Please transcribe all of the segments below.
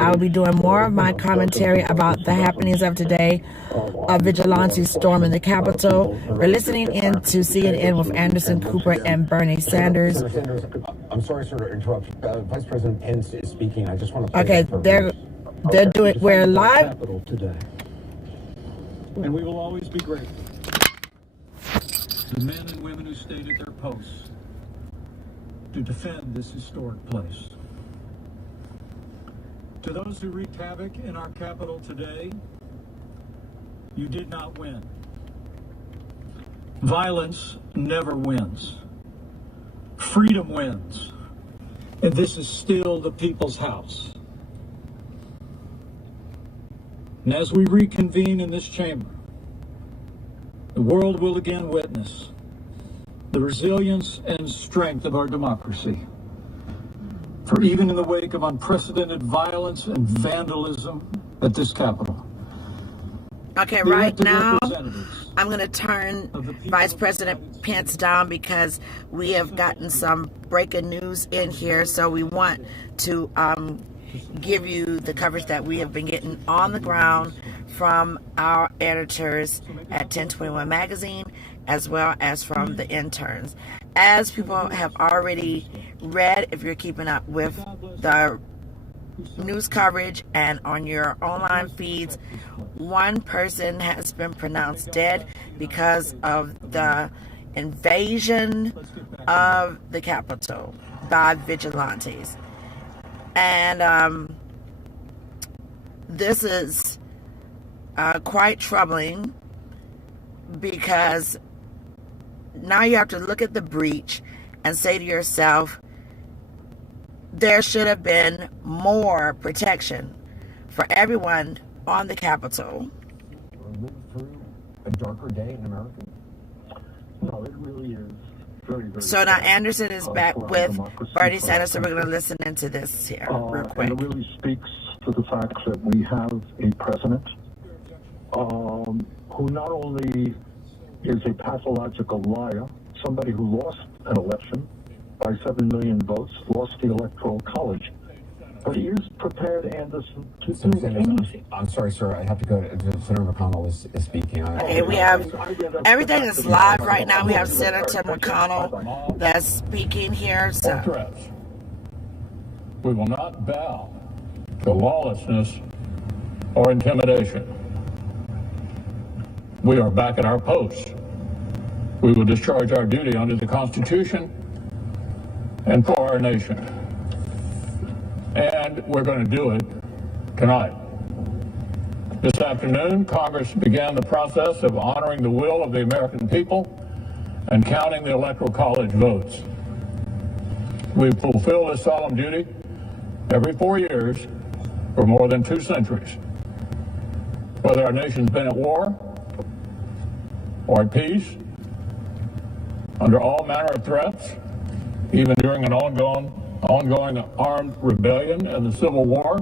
I will be doing more of my commentary about the happenings of today, of vigilante storming the Capitol. We're listening in to CNN with Anderson Cooper and Bernie Sanders. Senator Sanders, I'm sorry, sir, to interrupt. Vice President Pence is speaking. I just want to. Okay, they're doing. We're live today, and we will always be grateful. The men and women who stayed at their posts to defend this historic place. To those who wreaked havoc in our capital today, you did not win. Violence never wins. Freedom wins. And this is still the people's house. And as we reconvene in this chamber, the world will again witness the resilience and strength of our democracy. For even in the wake of unprecedented violence and vandalism at this Capitol. Okay, right now, I'm going to turn Vice President Pence down because we have gotten some breaking news in here. So we want to give you the coverage that we have been getting on the ground from our editors at 1021 Magazine, as well as from the interns. As people have already read, if you're keeping up with the news coverage and on your online feeds, one person has been pronounced dead because of the invasion of the Capitol by vigilantes. And this is quite troubling because now you have to look at the breach and say to yourself, there should have been more protection for everyone on the Capitol. Live through a darker day in America? No, it really is very, very. So now Anderson is back with Bernie Sanders, so we're going to listen into this here real quick. And it really speaks to the fact that we have a president who not only is a pathological liar, somebody who lost an election by 7 million votes, lost the Electoral College. But he is prepared, Anderson, to do anything. I'm sorry, sir. I have to go. Senator McConnell is speaking. Okay, we have everything is live right now. We have Senator McConnell that's speaking here. So we will not bow to lawlessness or intimidation. We are back at our posts. We will discharge our duty under the Constitution and for our nation. And we're going to do it tonight. This afternoon, Congress began the process of honoring the will of the American people and counting the Electoral College votes. We fulfill this solemn duty every 4 years for more than 2 centuries. Whether our nation's been at war or at peace, under all manner of threats, even during an ongoing armed rebellion and the Civil War,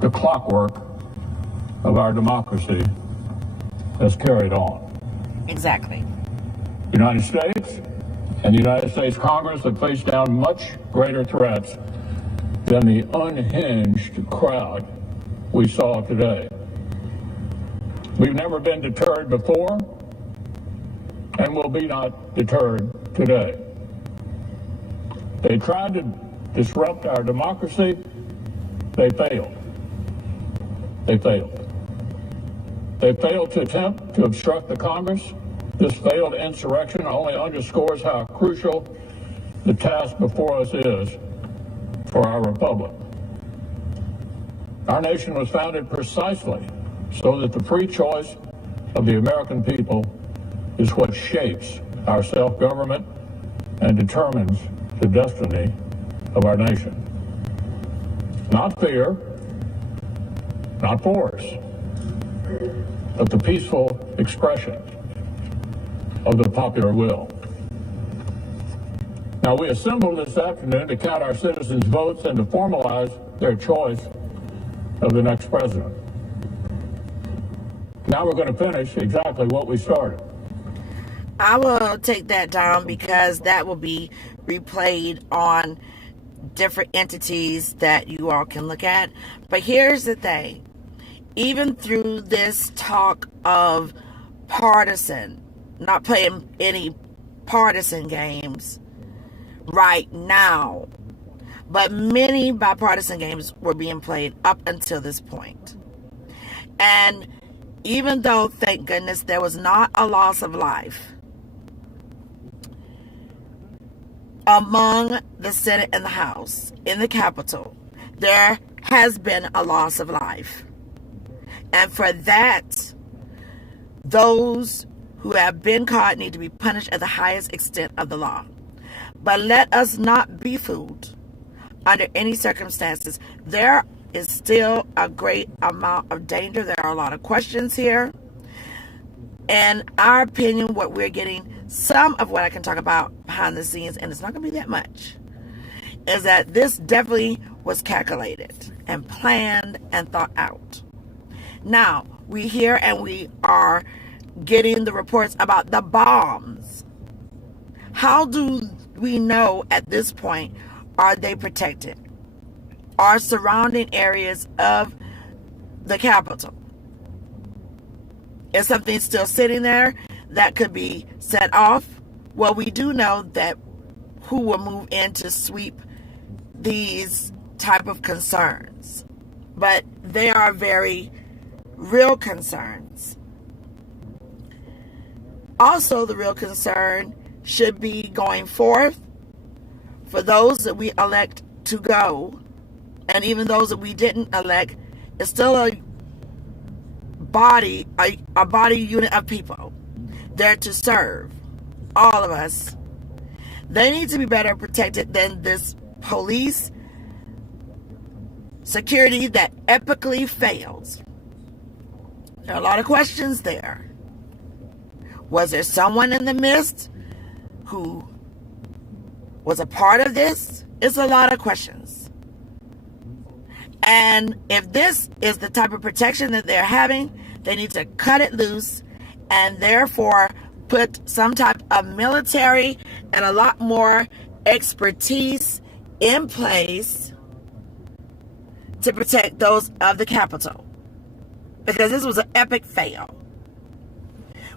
the clockwork of our democracy has carried on. Exactly. The United States and the United States Congress have faced down much greater threats than the unhinged crowd we saw today. We've never been deterred before and will be not deterred today. They tried to disrupt our democracy. They failed. They failed. They failed to attempt to obstruct the Congress. This failed insurrection only underscores how crucial the task before us is for our republic. Our nation was founded precisely so that the free choice of the American people is what shapes our self-government and determines the destiny of our nation. Not fear, not force, but the peaceful expression of the popular will. Now, we assembled this afternoon to count our citizens' votes and to formalize their choice of the next president. Now we're going to finish exactly what we started. I will take that down because that will be replayed on different entities that you all can look at. But here's the thing. Even through this talk of partisan, not playing any partisan games right now, but many bipartisan games were being played up until this point. And even though, thank goodness, there was not a loss of life among the Senate and the House in the Capitol, there has been a loss of life. And for that, those who have been caught need to be punished at the highest extent of the law. But let us not be fooled. Under any circumstances, there is still a great amount of danger. There are a lot of questions here. In our opinion, what we're getting, some of what I can talk about behind the scenes, and it's not going to be that much, is that this definitely was calculated and planned and thought out. Now, we hear and we are getting the reports about the bombs. How do we know at this point, are they protected? Are surrounding areas of the Capitol? Is something still sitting there that could be set off? Well, we do know that who will move in to sweep these type of concerns. But they are very real concerns. Also, the real concern should be going forth for those that we elect to go, and even those that we didn't elect, it's still a body unit of people there to serve all of us. They need to be better protected than this police security that epically fails. There are a lot of questions there. Was there someone in the midst who was a part of this? It's a lot of questions. And if this is the type of protection that they're having, they need to cut it loose and therefore put some type of military and a lot more expertise in place to protect those of the Capitol. Because this was an epic fail.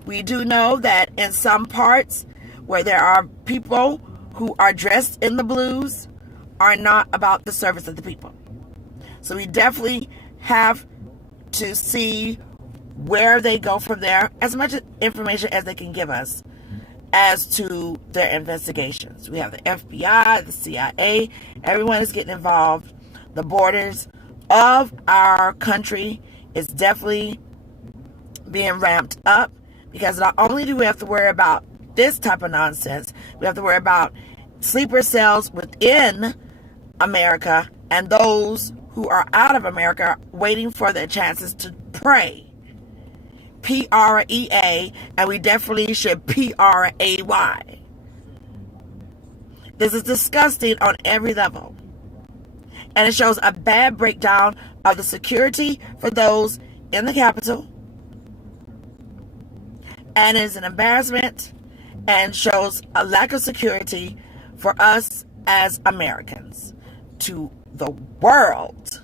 We do know that in some parts where there are people who are dressed in the blues are not about the service of the people. So we definitely have to see where they go from there, as much information as they can give us as to their investigations. We have the FBI, the CIA, everyone is getting involved. The borders of our country is definitely being ramped up, because not only do we have to worry about this type of nonsense, we have to worry about sleeper cells within America and those who are out of America waiting for their chances to pray. P-R-E-A, and we definitely should P-R-A-Y. This is disgusting on every level. And it shows a bad breakdown of the security for those in the Capitol. And is an embarrassment and shows a lack of security for us as Americans to the world.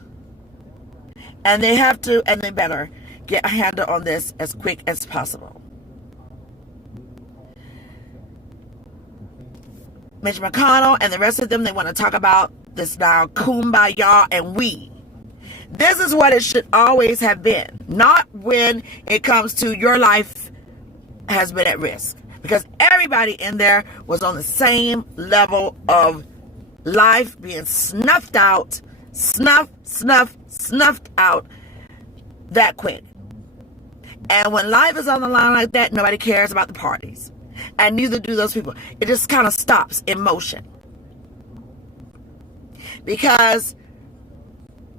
And they have to, and they better get a handle on this as quick as possible. Mitch McConnell and the rest of them, they want to talk about this now kumbaya and we. This is what it should always have been. Not when it comes to your life has been at risk. Because everybody in there was on the same level of life being snuffed out, snuffed out that quick. And when life is on the line like that, nobody cares about the parties. And neither do those people. It just kind of stops in motion. Because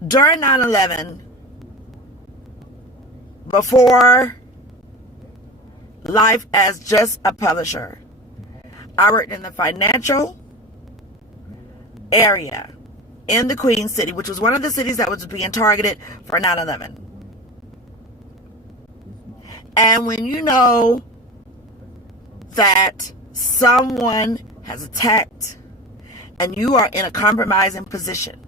during 9/11, before life as just a publisher, I worked in the financial area in the Queen City, which was one of the cities that was being targeted for 9/11. And when you know that someone has attacked and you are in a compromising position.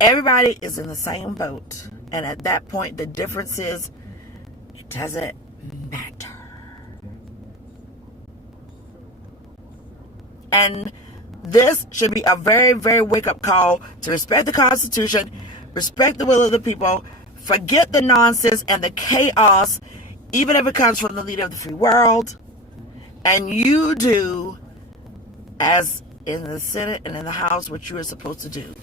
Everybody is in the same boat. And at that point, the difference is it doesn't matter. And this should be a very, very wake-up call to respect the Constitution, respect the will of the people, forget the nonsense and the chaos, even if it comes from the leader of the free world, and you do, as in the Senate and in the House, what you are supposed to do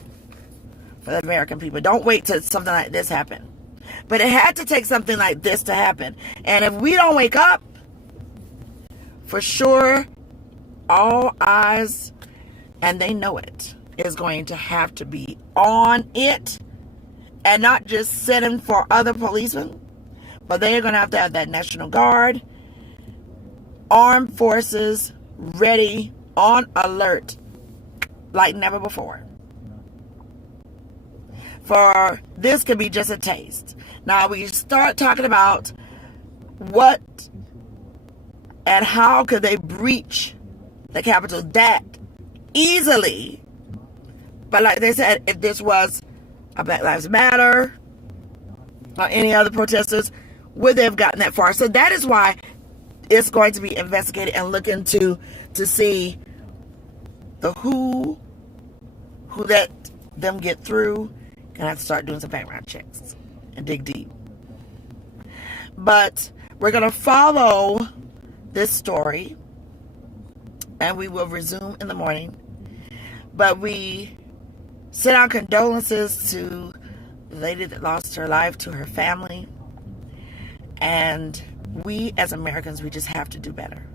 for the American people. Don't wait till something like this happen. But it had to take something like this to happen. And if we don't wake up, for sure, all eyes, and they know it, is going to have to be on it, and not just sitting for other policemen, but they are going to have that National Guard, armed forces, ready, on alert, like never before. For this could be just a taste. Now we start talking about what and how could they breach the Capitol that easily. But like they said, if this was a Black Lives Matter or any other protesters, would they have gotten that far? So that is why it's going to be investigated and looked into to see the who let them get through. Gonna have to start doing some background checks and dig deep. But we're gonna follow this story, and we will resume in the morning. But we send our condolences to the lady that lost her life, to her family, and we as Americans, we just have to do better.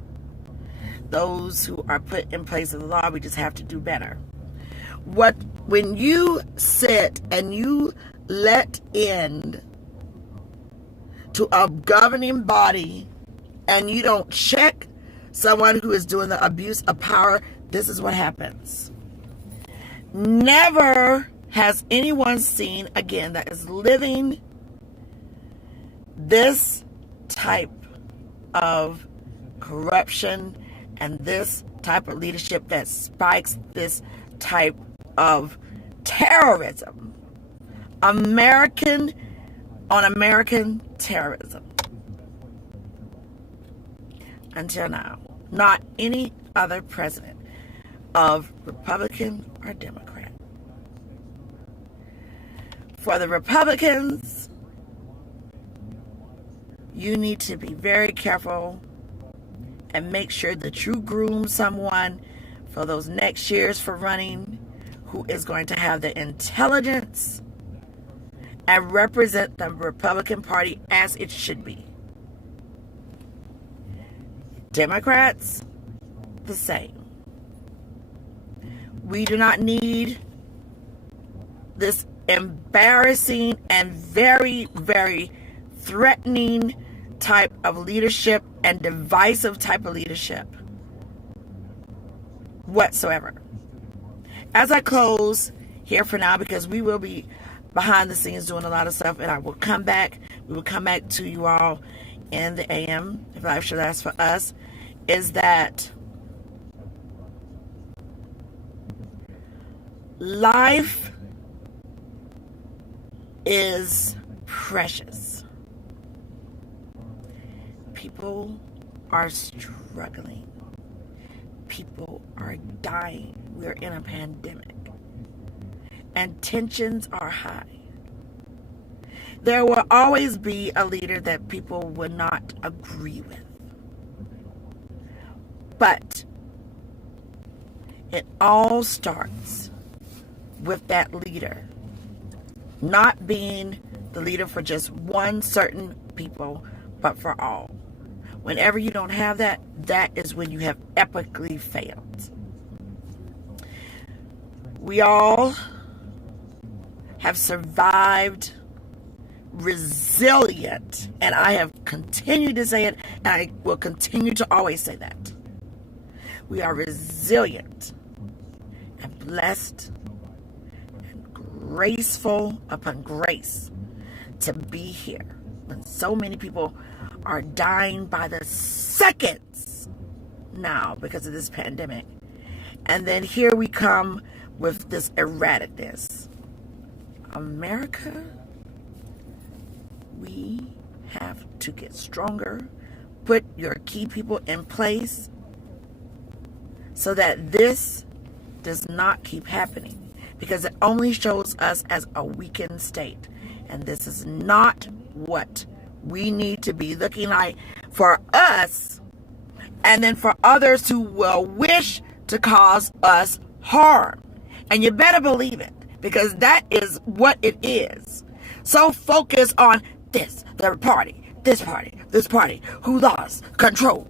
Those who are put in place of the law, we just have to do better. When you sit and you let in to a governing body and you don't check someone who is doing the abuse of power, this is what happens. Never has anyone seen, again, that is living this type of corruption and this type of leadership that spikes this type of terrorism. American terrorism. Until now. Not any other president of Republican or Democrat. For the Republicans, you need to be very careful and make sure that you groom someone for those next years for running who is going to have the intelligence and represent the Republican Party as it should be. Democrats, the same. We do not need this embarrassing and very, very threatening type of leadership and divisive type of leadership whatsoever. As I close here for now, because we will be behind the scenes doing a lot of stuff, and I will come back. We will come back to you all in the AM, if life should last for us, is that life is precious. People are struggling. People are dying. We're in a pandemic. And tensions are high. There will always be a leader that people will not agree with. But it all starts with that leader not being the leader for just one certain people, but for all. Whenever you don't have that, that is when you have epically failed. We all have survived, resilient, and I have continued to say it, and I will continue to always say that. We are resilient and blessed and graceful upon grace to be here when so many people are dying by the seconds now because of this pandemic. And then here we come with this erraticness. America, we have to get stronger. Put your key people in place so that this does not keep happening, because it only shows us as a weakened state. And this is not what we need to be looking like for us, and then for others who will wish to cause us harm. And you better believe it, because that is what it is. So focus on this, the party, this party, this party, who lost control,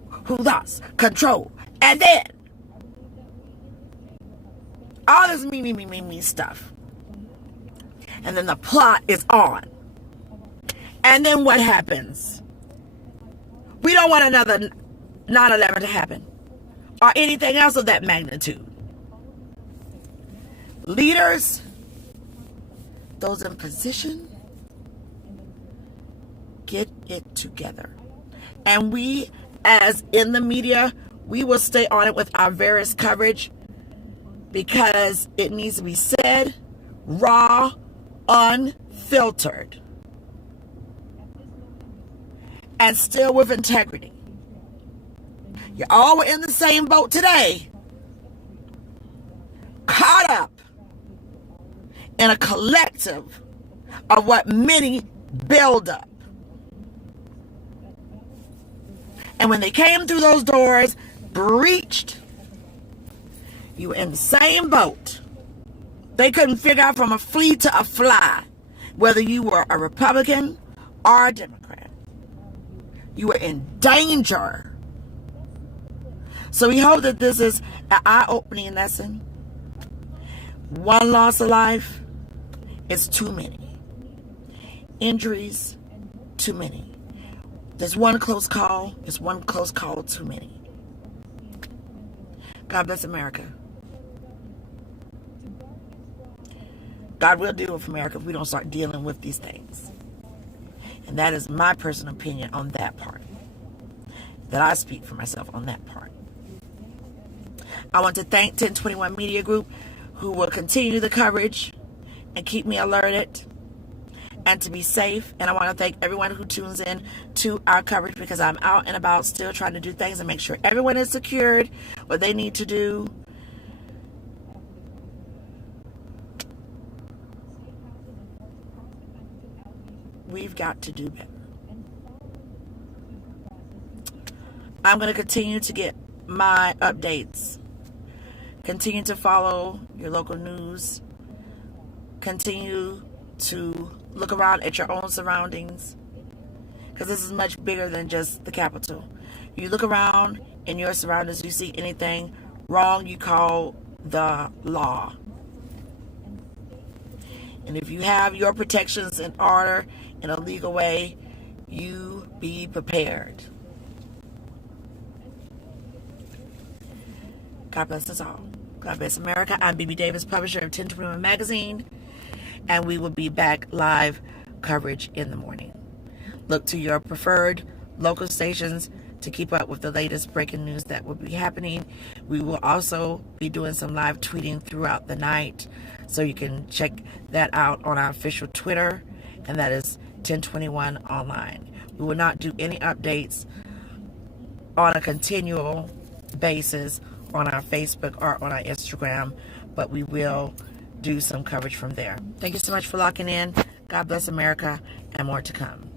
and then all this me stuff. And then the plot is on. And then what happens? We don't want another 9/11 to happen, or anything else of that magnitude. Leaders, those in position, get it together. And we, as in the media, we will stay on it with our various coverage, because it needs to be said raw, unfiltered, and still with integrity. You all were in the same boat today, caught up in a collective of what many build up. And when they came through those doors, breached, you were in the same boat. They couldn't figure out from a flea to a fly whether you were a Republican or a Democrat. You were in danger. So we hope that this is an eye-opening lesson. One loss of life is too many. Injuries, too many. There's one close call. It's one close call too many. God bless America. God will deal with America if we don't start dealing with these things. And that is my personal opinion on that part. That I speak for myself on that part. I want to thank 1021 Media Group, who will continue the coverage and keep me alerted and to be safe. And I want to thank everyone who tunes in to our coverage, because I'm out and about still trying to do things and make sure everyone is secured, what they need to do. We've got to do better. I'm going to continue to get my updates. Continue to follow your local news. Continue to look around at your own surroundings, because this is much bigger than just the Capitol. You look around in your surroundings, you see anything wrong, you call the law. And if you have your protections in order in a legal way, you be prepared. God bless us all. God bless America. I'm BB Davis, publisher of 1021 Magazine, and we will be back live coverage in the morning. Look to your preferred local stations to keep up with the latest breaking news that will be happening. We will also be doing some live tweeting throughout the night, so you can check that out on our official Twitter, and that is 1021 Online. We will not do any updates on a continual basis on our Facebook or on our Instagram, but we will do some coverage from there. Thank you so much for locking in. God bless America, and more to come.